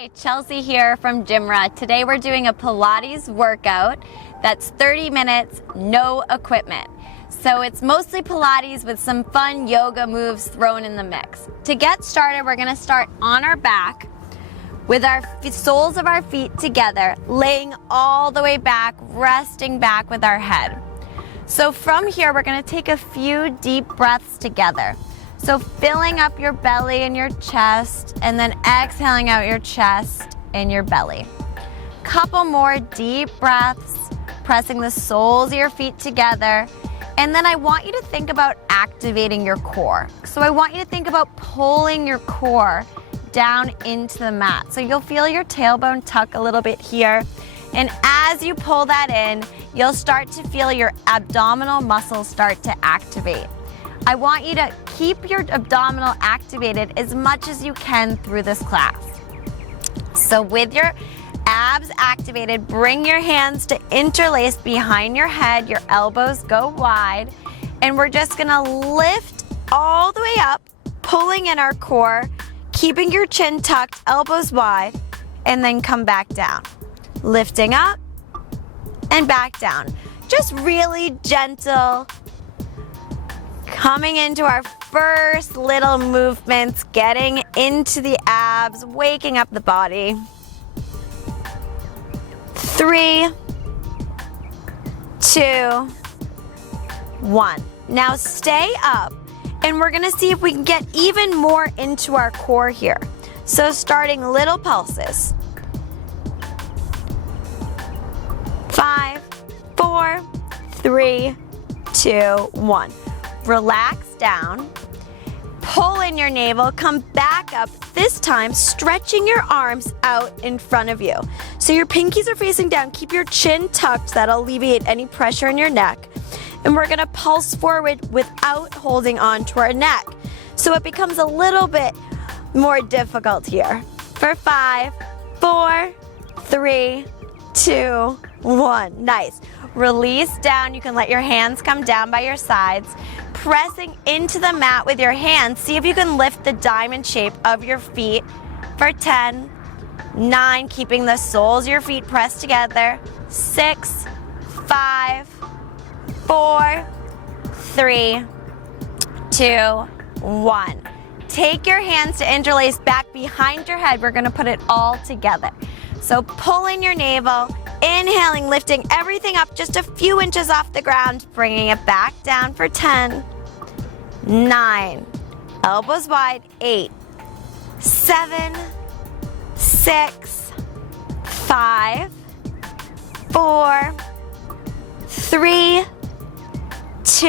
Hi, Chelsea here from GymRa. Today we're doing a Pilates workout that's 30 minutes, no equipment. So it's mostly Pilates with some fun yoga moves thrown in the mix. To get started, we're gonna start on our back with our soles of our feet together, laying all the way back, resting back with our head. So from here, we're gonna take a few deep breaths together. So filling up your belly and your chest, and then exhaling out your chest and your belly. Couple more deep breaths, pressing the soles of your feet together. And then I want you to think about activating your core. So I want you to think about pulling your core down into the mat. So you'll feel your tailbone tuck a little bit here. And as you pull that in, you'll start to feel your abdominal muscles start to activate. I want you to keep your abdominal activated as much as you can through this class. So with your abs activated, bring your hands to interlace behind your head, your elbows go wide, and we're just gonna lift all the way up, pulling in our core, keeping your chin tucked, elbows wide, and then come back down. Lifting up and back down. Just really gentle. Coming into our first little movements, getting into the abs, waking up the body. 3, 2, 1. Now stay up, and we're gonna see if we can get even more into our core here. So starting little pulses. 5, 4, 3, 2, 1. Relax down, pull in your navel, come back up, this time stretching your arms out in front of you. So your pinkies are facing down, keep your chin tucked, that'll alleviate any pressure in your neck. And we're gonna pulse forward without holding on to our neck. So it becomes a little bit more difficult here. For 5, 4, 3, 2, 1. Nice. Release down, you can let your hands come down by your sides. Pressing into the mat with your hands, see if you can lift the diamond shape of your feet for 10, 9, keeping the soles of your feet pressed together, 6, 5, 4, 3, 2, 1. Take your hands to interlace back behind your head. We're gonna put it all together. So pull in your navel, inhaling, lifting everything up just a few inches off the ground, bringing it back down for 10, 9, elbows wide, 8, 7, 6, 5, 4, 3, 2,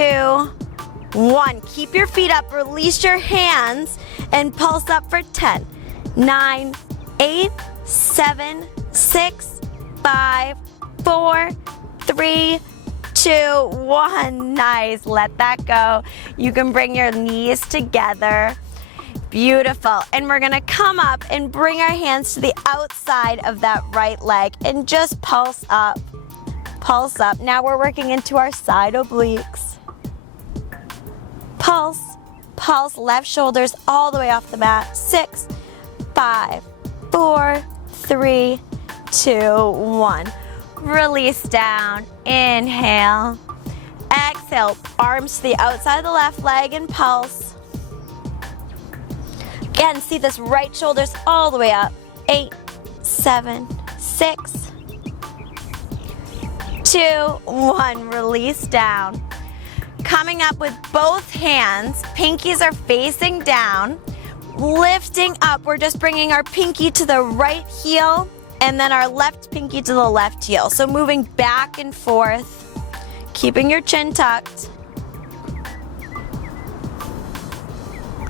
1. Keep your feet up, release your hands, and pulse up for 10, 9, 8, 7, 6, 5, 4, 3, 2, 1. Nice. Let that go. You can bring your knees together. Beautiful. And we're going to come up and bring our hands to the outside of that right leg and just pulse up. Pulse up. Now we're working into our side obliques. Pulse. Pulse. Left shoulders all the way off the mat. 6, 5, 4, 3, 2, 1. Release down. Inhale. Exhale. Arms to the outside of the left leg and pulse. Again, see this right shoulder's all the way up. 8, 7, 6, 2, 1. Release down. Coming up with both hands. Pinkies are facing down. Lifting up. We're just bringing our pinky to the right heel and then our left pinky to the left heel. So moving back and forth, keeping your chin tucked.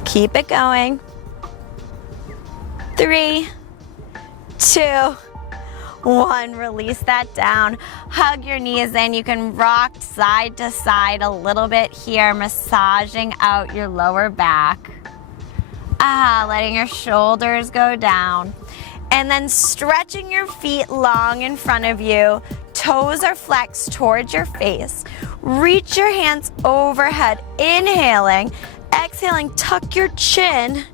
Keep it going. 3, 2, 1. Release that down. Hug your knees in. You can rock side to side a little bit here, massaging out your lower back. Letting your shoulders go down. And then stretching your feet long in front of you. Toes are flexed towards your face. Reach your hands overhead. Inhaling. Exhaling, tuck your chin.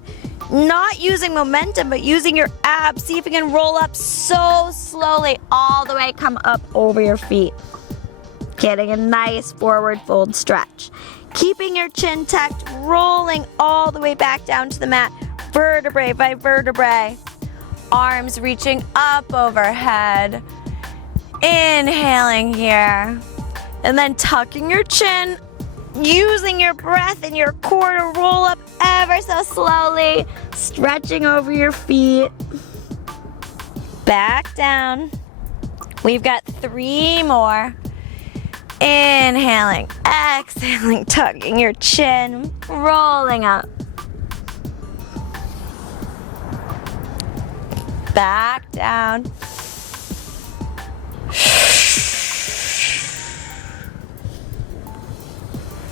Not using momentum, but using your abs. See if you can roll up so slowly all the way, come up over your feet. Getting a nice forward fold stretch. Keeping your chin tucked, rolling all the way back down to the mat, vertebrae by vertebrae. Arms reaching up overhead. Inhaling here. And then tucking your chin, using your breath and your core to roll up ever so slowly, stretching over your feet. Back down. We've got 3 more. Inhaling, exhaling, tucking your chin, rolling up. Back down.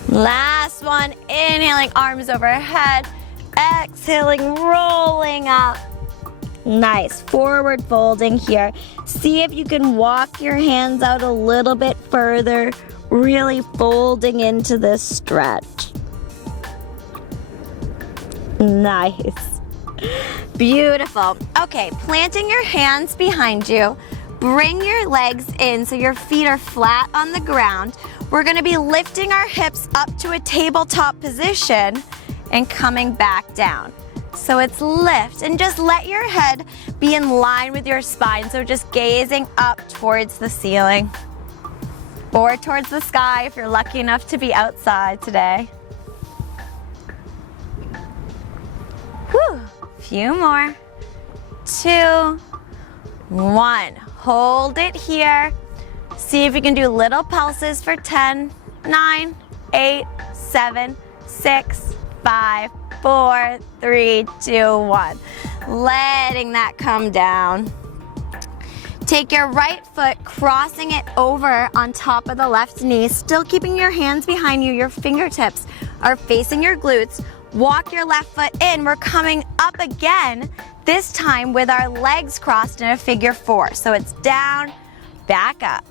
Last one, inhaling, arms overhead, exhaling, rolling up. Nice, forward folding here. See if you can walk your hands out a little bit further, really folding into this stretch. Nice. Beautiful. Okay, planting your hands behind you. Bring your legs in so your feet are flat on the ground. We're going to be lifting our hips up to a tabletop position and coming back down. So it's lift, and just let your head be in line with your spine. So just gazing up towards the ceiling or towards the sky if you're lucky enough to be outside today. Whew. Few more. 2, 1. Hold it here. See if you can do little pulses for 10, 9, 8, 7, 6, 5, 4, 3, 2, 1. Letting that come down. Take your right foot, crossing it over on top of the left knee, still keeping your hands behind you. Your fingertips are facing your glutes. Walk your left foot in. We're coming up again, this time with our legs crossed in a figure 4. So it's down, back up,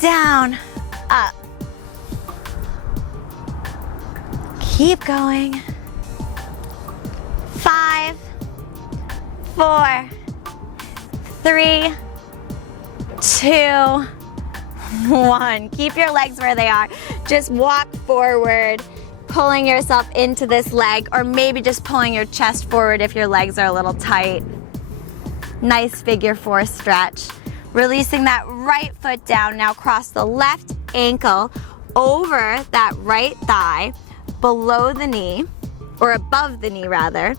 down, up. Keep going. 5, 4, 3, 2, 1. Keep your legs where they are. Just walk forward, pulling yourself into this leg, or maybe just pulling your chest forward if your legs are a little tight. Nice figure 4 stretch. Releasing that right foot down. Now cross the left ankle over that right thigh, below the knee, or above the knee rather.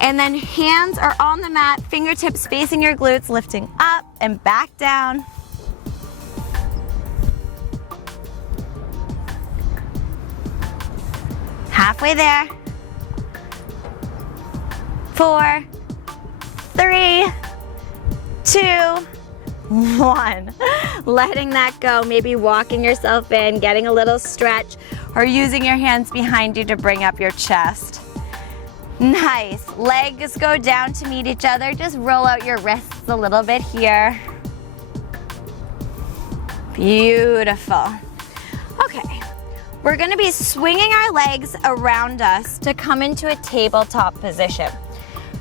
And then hands are on the mat, fingertips facing your glutes, lifting up and back down. Halfway there. 4, 3, 2, 1. Letting that go, maybe walking yourself in, getting a little stretch, or using your hands behind you to bring up your chest. Nice. Legs go down to meet each other. Just roll out your wrists a little bit here. Beautiful. Okay. We're going to be swinging our legs around us to come into a tabletop position.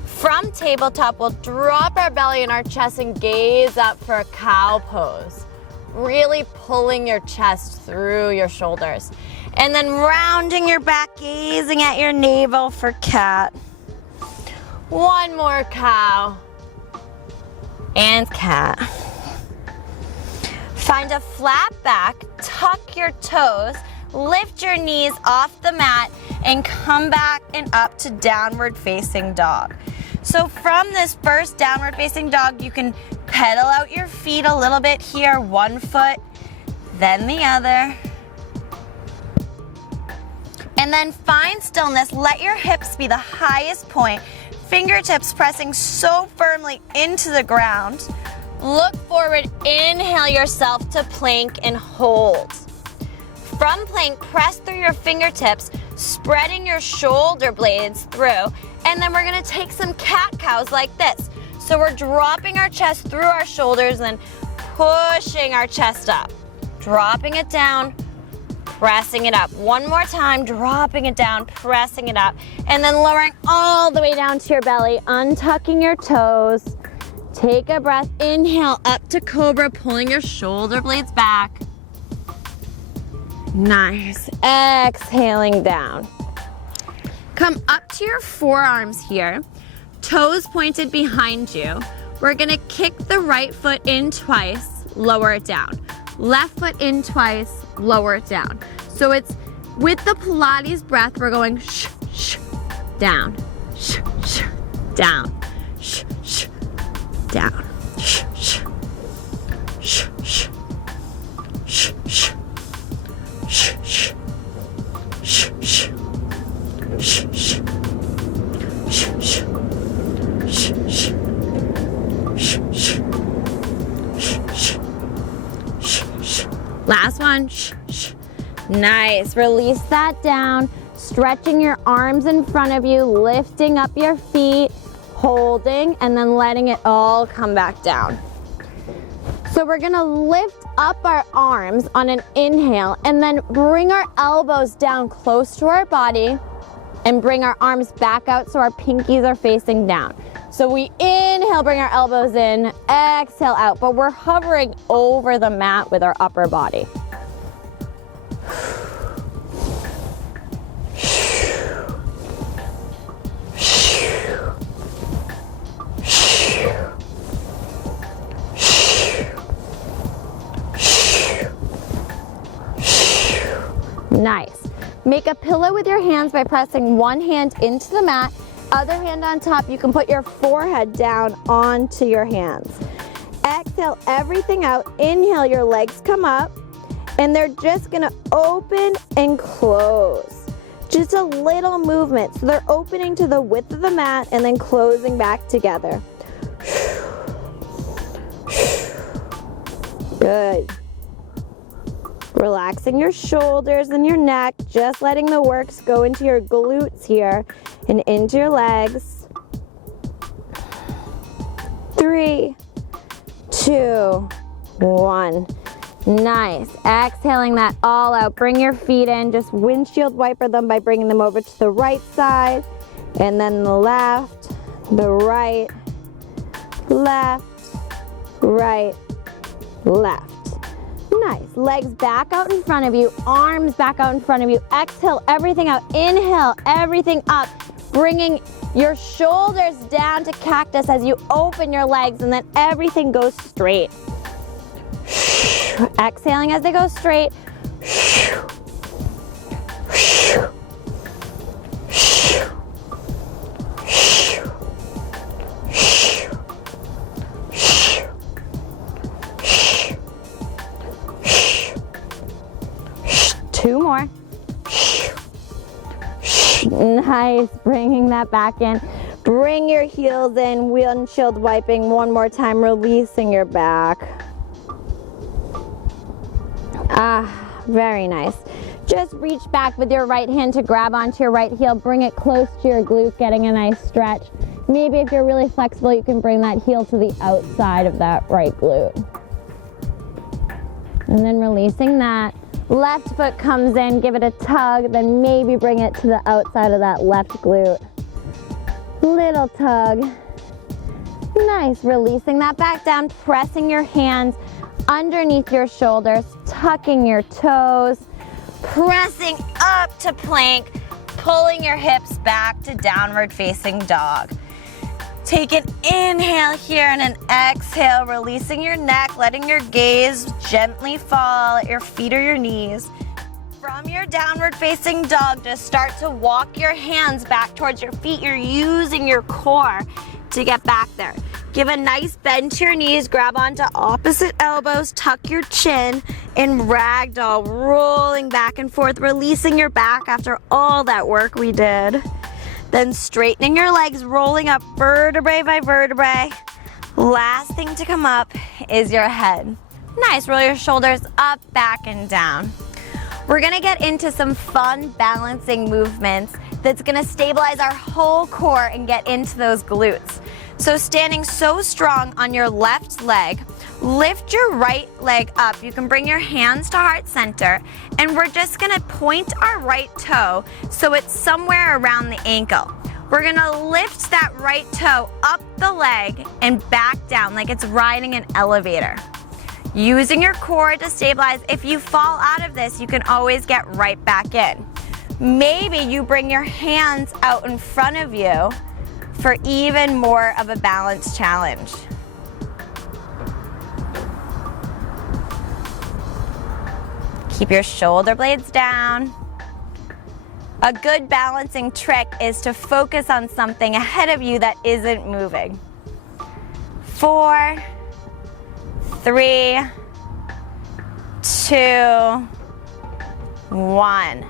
From tabletop, we'll drop our belly and our chest and gaze up for a cow pose. Really pulling your chest through your shoulders. And then rounding your back, gazing at your navel for cat. One more cow. And cat. Find a flat back, tuck your toes, lift your knees off the mat, and come back and up to downward facing dog. So from this first downward facing dog, you can pedal out your feet a little bit here, one foot, then the other. And then find stillness. Let your hips be the highest point. Fingertips pressing so firmly into the ground. Look forward, inhale yourself to plank and hold. From plank, press through your fingertips, spreading your shoulder blades through. And then we're gonna take some cat-cows like this. So we're dropping our chest through our shoulders and pushing our chest up. Dropping it down, pressing it up. One more time, dropping it down, pressing it up, and then lowering all the way down to your belly, untucking your toes. Take a breath, inhale up to cobra, pulling your shoulder blades back. Nice, exhaling down. Come up to your forearms here, toes pointed behind you. We're gonna kick the right foot in twice, lower it down. Left foot in twice, lower it down. So it's with the Pilates breath, we're going shh, shh, down, shh, shh, down, shh, shh, down, shh, shh, shh, shh, shh, shh, shh, shh, shh, shh, shh, shh, shh, shh, shh, shh. Last one. Shh, shh. Nice. Release that down. Stretching your arms in front of you, lifting up your feet, holding, and then letting it all come back down. So we're gonna lift up our arms on an inhale and then bring our elbows down close to our body and bring our arms back out so our pinkies are facing down. So we inhale, bring our elbows in, exhale out, but we're hovering over the mat with our upper body. Nice. Make a pillow with your hands by pressing one hand into the mat, other hand on top. You can put your forehead down onto your hands. Exhale everything out. Inhale, your legs come up, and they're just gonna open and close. Just a little movement. So they're opening to the width of the mat and then closing back together. Good. Relaxing your shoulders and your neck, just letting the works go into your glutes here and into your legs. 3, 2, 1. Nice. Exhaling that all out. Bring your feet in. Just windshield wiper them by bringing them over to the right side. And then the left, the right, left, right, left. Nice. Legs back out in front of you. Arms back out in front of you. Exhale everything out. Inhale everything up. Bringing your shoulders down to cactus as you open your legs, and then everything goes straight. Exhaling as they go straight. Two more. Nice, bringing that back in. Bring your heels in, windshield wiping one more time, releasing your back. Very nice. Just reach back with your right hand to grab onto your right heel, bring it close to your glute, getting a nice stretch. Maybe if you're really flexible, you can bring that heel to the outside of that right glute. And then releasing that. Left foot comes in, give it a tug, then maybe bring it to the outside of that left glute. Little tug. Nice, releasing that back down, pressing your hands underneath your shoulders, tucking your toes, pressing up to plank, pulling your hips back to downward facing dog. Take an inhale here and an exhale, releasing your neck, letting your gaze gently fall at your feet or your knees. From your downward facing dog, just start to walk your hands back towards your feet. You're using your core to get back there. Give a nice bend to your knees, grab onto opposite elbows, tuck your chin, and ragdoll, rolling back and forth, releasing your back after all that work we did. Then straightening your legs, rolling up vertebrae by vertebrae. Last thing to come up is your head. Nice, roll your shoulders up, back, and down. We're gonna get into some fun balancing movements that's gonna stabilize our whole core and get into those glutes. So standing so strong on your left leg, Lift your right leg up. You can bring your hands to heart center, and we're just gonna point our right toe so it's somewhere around the ankle. We're gonna lift that right toe up the leg and back down like it's riding an elevator. Using your core to stabilize. If you fall out of this, you can always get right back in. Maybe you bring your hands out in front of you for even more of a balance challenge. Keep your shoulder blades down. A good balancing trick is to focus on something ahead of you that isn't moving. 4, 3, 2, 1.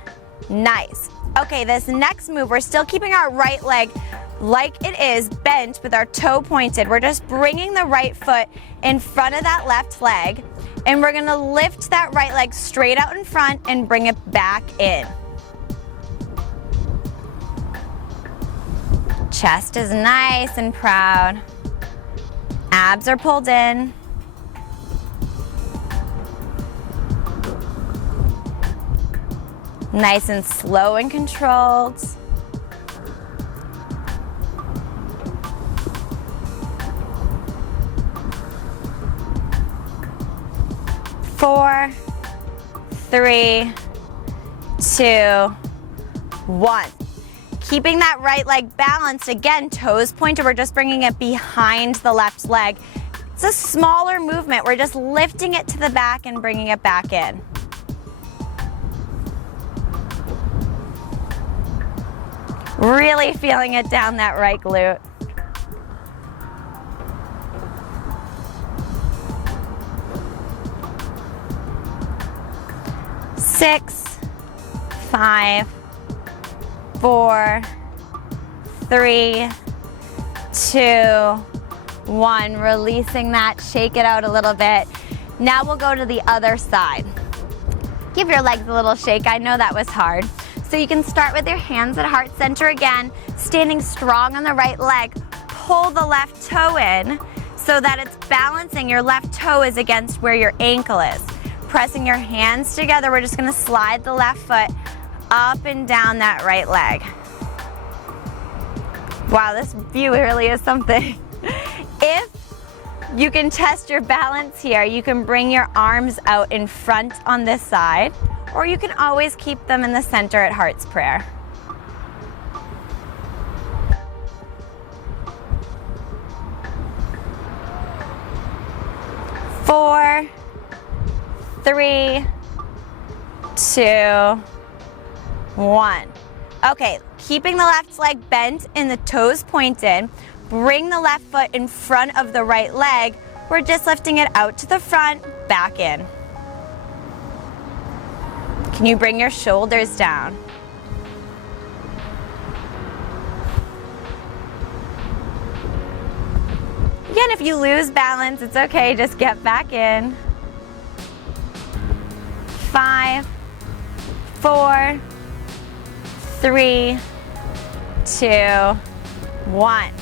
Nice. Okay, this next move, we're still keeping our right leg like it is, bent with our toe pointed. We're just bringing the right foot in front of that left leg, and we're gonna lift that right leg straight out in front and bring it back in. Chest is nice and proud. Abs are pulled in. Nice and slow and controlled. Four, 3, 2, 1. Keeping that right leg balanced, again, toes pointed, we're just bringing it behind the left leg. It's a smaller movement, we're just lifting it to the back and bringing it back in. Really feeling it down that right glute. Six, 5, 4, 3, 2, 1. Releasing that, shake it out a little bit. Now we'll go to the other side. Give your legs a little shake. I know that was hard. So you can start with your hands at heart center again, standing strong on the right leg. Pull the left toe in so that it's balancing. Your left toe is against where your ankle is. Pressing your hands together, we're just gonna slide the left foot up and down that right leg. Wow, this view really is something. If you can test your balance here, you can bring your arms out in front on this side, or you can always keep them in the center at Heart's Prayer. Four, 3, 2, 1. Okay, keeping the left leg bent and the toes pointed, bring the left foot in front of the right leg. We're just lifting it out to the front, back in. Can you bring your shoulders down? Again, if you lose balance, it's okay, just get back in. 5, 4, 3, 2, 1.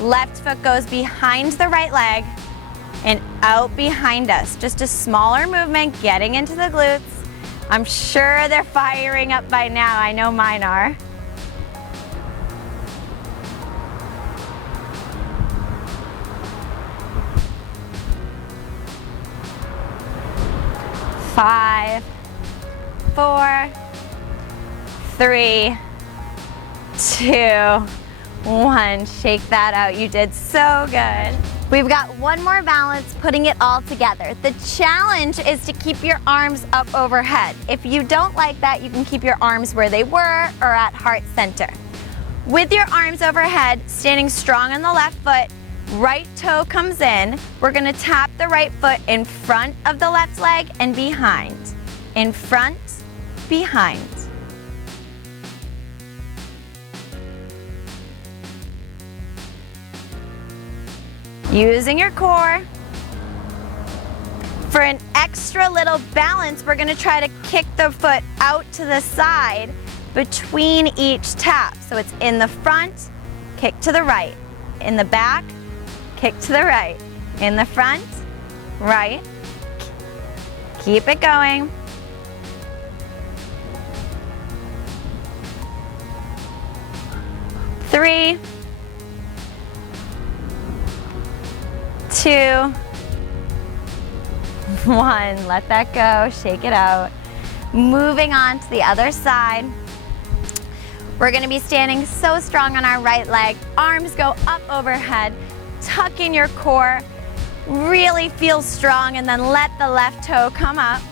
Left foot goes behind the right leg and out behind us. Just a smaller movement, getting into the glutes. I'm sure they're firing up by now. I know mine are. Five, 4, 3, 2, 1. Shake that out. You did so good. We've got one more balance, putting it all together. The challenge is to keep your arms up overhead. If you don't like that, you can keep your arms where they were or at heart center. With your arms overhead, standing strong on the left foot, right toe comes in. We're gonna tap the right foot in front of the left leg and behind. In front, behind. Using your core. For an extra little balance, we're gonna try to kick the foot out to the side between each tap. So it's in the front, kick to the right. In the back, kick to the right. In the front, right. Keep it going. 3, 2, 1. Let that go, shake it out. Moving on to the other side. We're gonna be standing so strong on our right leg. Arms go up overhead. Tuck in your core. Really feel strong, and then let the left toe come up.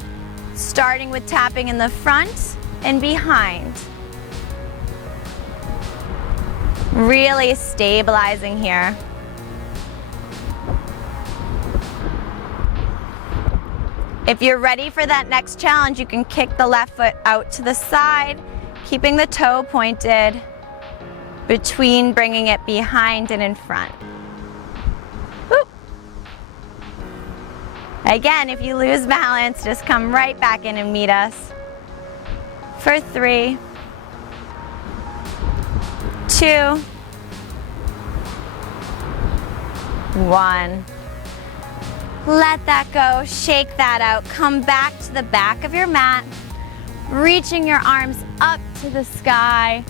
Starting with tapping in the front and behind. Really stabilizing here. If you're ready for that next challenge, you can kick the left foot out to the side, keeping the toe pointed between bringing it behind and in front. Woo. Again, if you lose balance, just come right back in and meet us. For 3, 2, 1. Let that go, shake that out. Come back to the back of your mat, reaching your arms up to the sky.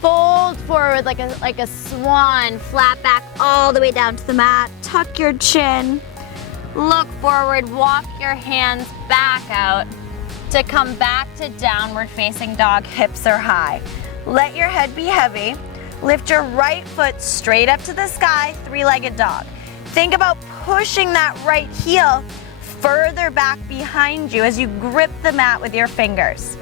Fold forward like a swan, flat back all the way down to the mat. Tuck your chin, look forward, walk your hands back out to come back to downward facing dog, hips are high. Let your head be heavy. Lift your right foot straight up to the sky, three-legged dog. Think about pushing that right heel further back behind you as you grip the mat with your fingers.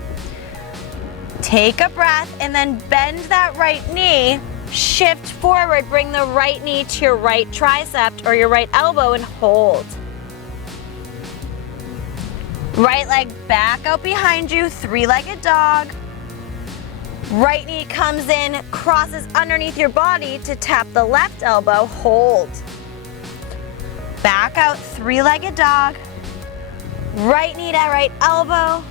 Take a breath and then bend that right knee, shift forward, bring the right knee to your right tricep or your right elbow and hold. Right leg back out behind you, three-legged dog. Right knee comes in, crosses underneath your body to tap the left elbow, hold. Back out, three-legged dog. Right knee to right elbow.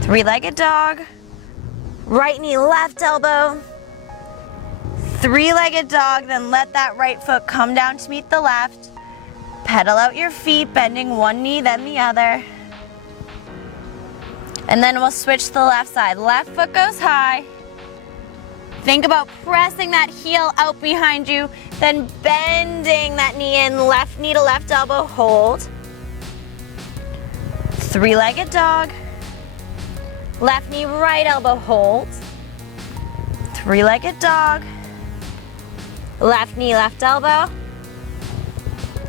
Three-legged dog. Right knee, left elbow. Three-legged dog, then let that right foot come down to meet the left. Pedal out your feet, bending one knee, then the other. And then we'll switch to the left side. Left foot goes high. Think about pressing that heel out behind you, then bending that knee in, left knee to left elbow, hold. Three-legged dog. Left knee, right elbow, hold. Three-legged dog. Left knee, left elbow.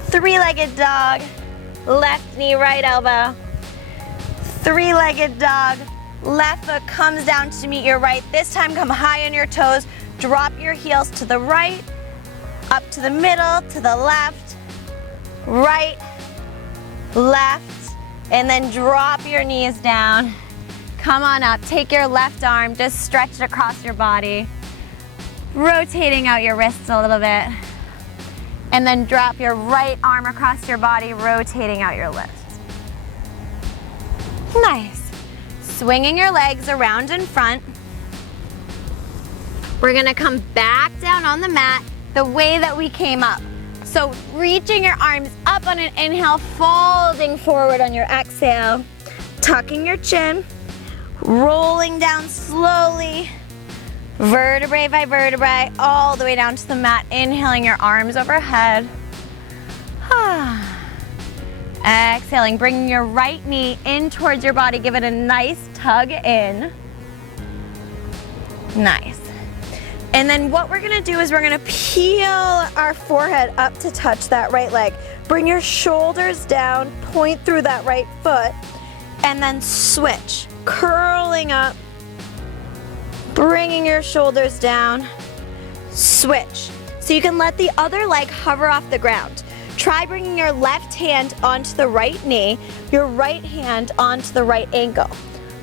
Three-legged dog. Left knee, right elbow. Three-legged dog. Left foot comes down to meet your right. This time come high on your toes. Drop your heels to the right, up to the middle, to the left, right, left, and then drop your knees down. Come on up. Take your left arm, just stretch it across your body, rotating out your wrists a little bit. And then drop your right arm across your body, rotating out your lift. Nice. Swinging your legs around in front. We're gonna come back down on the mat the way that we came up. So reaching your arms up on an inhale, folding forward on your exhale, tucking your chin, rolling down slowly, vertebrae by vertebrae, all the way down to the mat, inhaling your arms overhead. Exhaling, bringing your right knee in towards your body, give it a nice tug in. Nice. And then what we're gonna do is we're gonna peel our forehead up to touch that right leg. Bring your shoulders down, point through that right foot, and then switch. Curling up, bringing your shoulders down, switch. So you can let the other leg hover off the ground. Try bringing your left hand onto the right knee, your right hand onto the right ankle.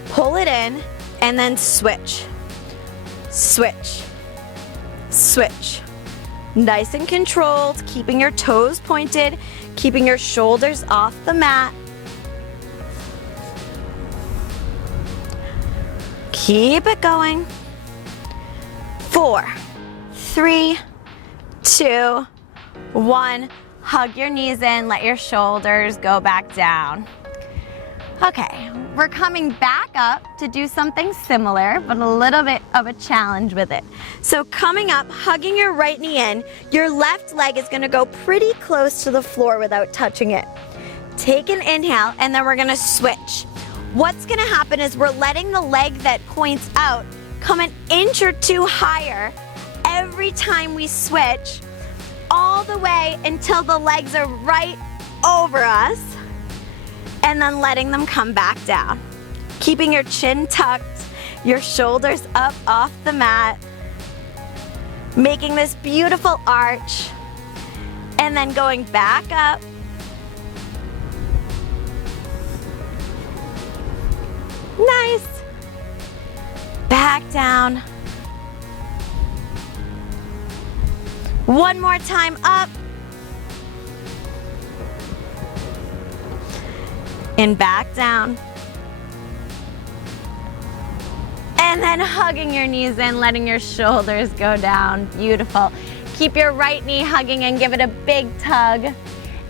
Pull it in, and then switch. Switch. Switch. Nice and controlled, keeping your toes pointed, keeping your shoulders off the mat. Keep it going. 4, 3, 2, 1. hug your knees in, let your shoulders go back down. Okay, we're coming back up to do something similar, but a little bit of a challenge with it. So coming up, hugging your right knee in, your left leg is gonna go pretty close to the floor without touching it. Take an inhale, and then we're gonna switch. What's gonna happen is we're letting the leg that points out come an inch or two higher every time we switch, all the way until the legs are right over us, and then letting them come back down. Keeping your chin tucked, your shoulders up off the mat, making this beautiful arch, and then going back up. Nice. Back down. One more time up. And back down. And then hugging your knees in, letting your shoulders go down. Beautiful. Keep your right knee hugging and give it a big tug.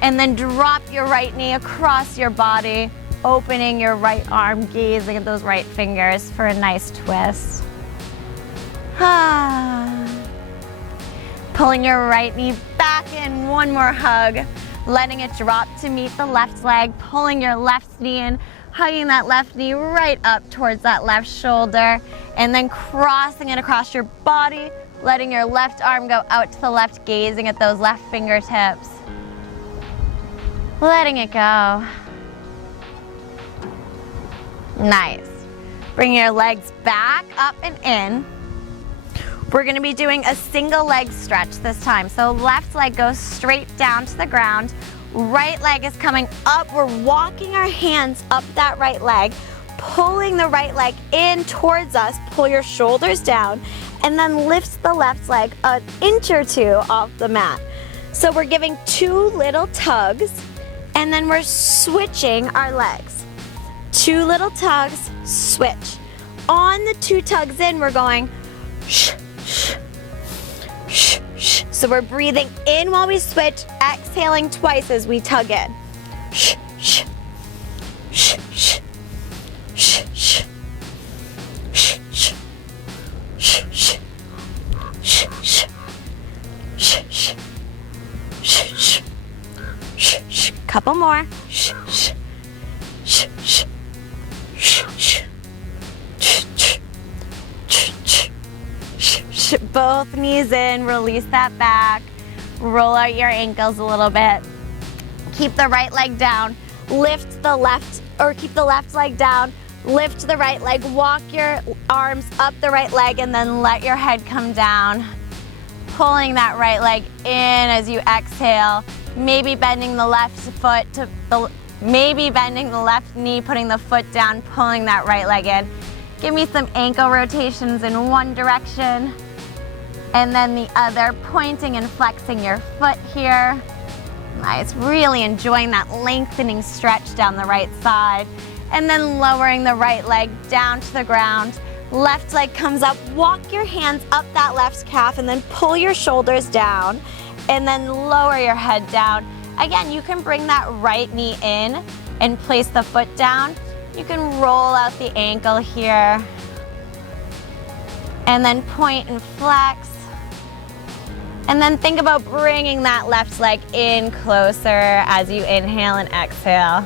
And then drop your right knee across your body, opening your right arm, gazing at those right fingers for a nice twist. Pulling your right knee back in, one more hug. Letting it drop to meet the left leg, pulling your left knee in, hugging that left knee right up towards that left shoulder, and then crossing it across your body, letting your left arm go out to the left, gazing at those left fingertips. Letting it go. Nice. Bring your legs back up and in. We're gonna be doing a single leg stretch this time. So left leg goes straight down to the ground. Right leg is coming up. We're walking our hands up that right leg, pulling the right leg in towards us. Pull your shoulders down, and then lift the left leg an inch or two off the mat. So we're giving two little tugs, and then we're switching our legs. Two little tugs, switch. On the two tugs in, we're going shh, shh, shh, shh. So we're breathing in while we switch, exhaling twice as we tug in. Shh, shh, shh, shh, shh, shh, shh, shh, shh, shh, shh, shh, shh, shh, shh, shh, shh. Couple more. Shh, shh, shh, shh, shh, shh. Both knees in, release that back, roll out your ankles a little bit. Keep the right leg down, lift the left, or keep the left leg down, lift the right leg, walk your arms up the right leg, and then let your head come down. Pulling that right leg in as you exhale, maybe bending the left foot to maybe bending the left knee, putting the foot down, pulling that right leg in. Give me some ankle rotations in one direction, and then the other, pointing and flexing your foot here. Nice, really enjoying that lengthening stretch down the right side. And then lowering the right leg down to the ground. Left leg comes up, walk your hands up that left calf, and then pull your shoulders down, and then lower your head down. Again, you can bring that right knee in and place the foot down. You can roll out the ankle here, and then point and flex. And then think about bringing that left leg in closer as you inhale and exhale.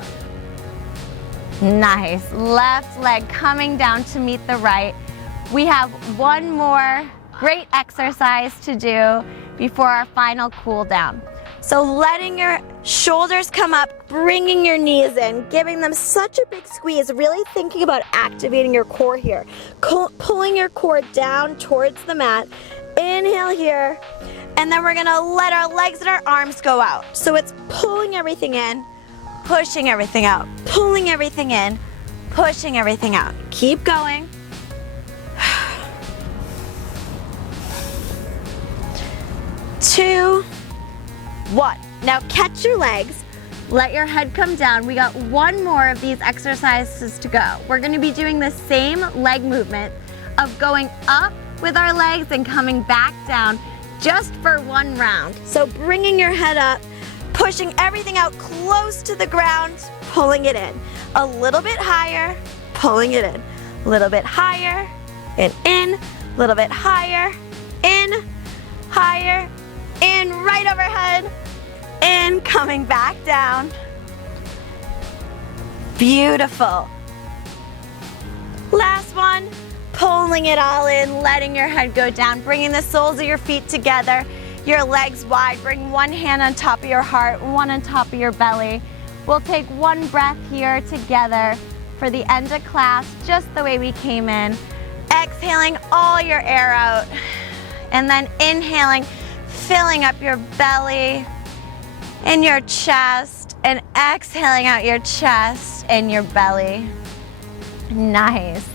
Nice. Left leg coming down to meet the right. We have one more great exercise to do before our final cool down. So letting your shoulders come up, bringing your knees in, giving them such a big squeeze, really thinking about activating your core here. Pulling your core down towards the mat. Inhale here, and then we're gonna let our legs and our arms go out. So it's pulling everything in, pushing everything out, pulling everything in, pushing everything out. Keep going. 2, 1. Now catch your legs, let your head come down. We got one more of these exercises to go. We're gonna be doing the same leg movement of going up with our legs and coming back down just for one round. So bringing your head up, pushing everything out close to the ground, pulling it in. A little bit higher, pulling it in. A little bit higher, and in. A little bit higher, in, right overhead, in, coming back down. Beautiful. Last one, pulling it all in, letting your head go down, bringing the soles of your feet together, your legs wide. Bring one hand on top of your heart, one on top of your belly. We'll take one breath here together for the end of class, just the way we came in. Exhaling all your air out, and then inhaling, filling up your belly and your chest, and exhaling out your chest and your belly. Nice.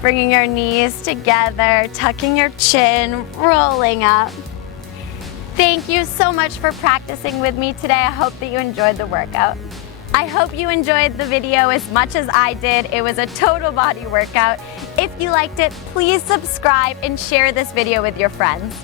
Bringing your knees together, tucking your chin, rolling up. Thank you so much for practicing with me today. I hope that you enjoyed the workout. I hope you enjoyed the video as much as I did. It was a total body workout. If you liked it, please subscribe and share this video with your friends.